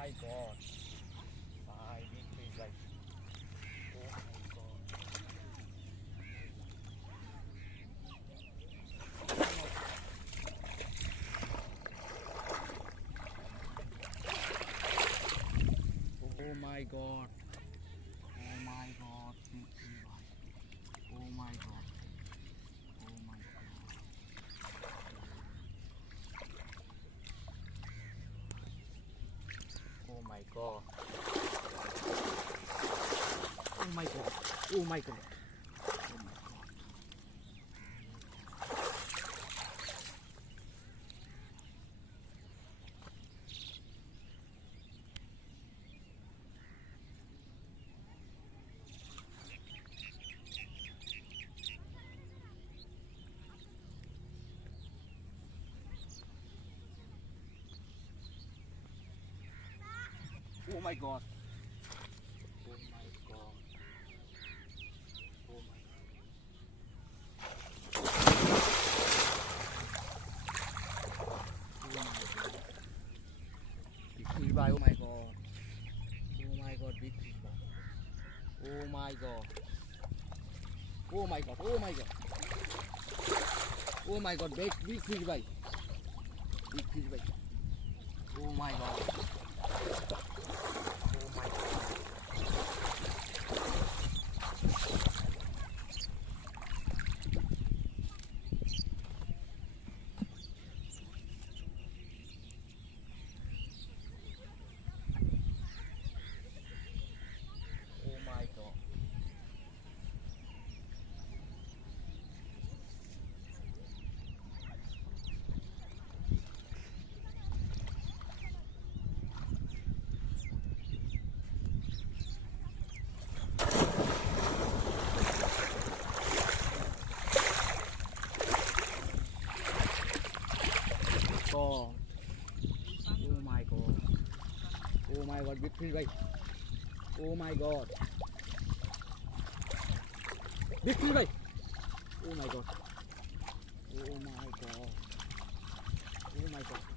my god. Bye, big fish, guys. Oh my god. Oh my god. Oh my god. Big fish, guys. Oh my god. Oh my god. Oh my god. Oh my god. Oh my god. Oh my god. Oh my god. Oh my god. Big fish bye. Oh my god. Oh my god, big fish bye. Oh my god. Oh my god. Oh my god. Oh my god, big fish bye. Big fish bye. Oh my god. Oh my god. Oh my god. God. Oh my god. Oh my god, big fish bye. Oh my god. Big fish bye. Oh my god. Oh my god. Oh my god.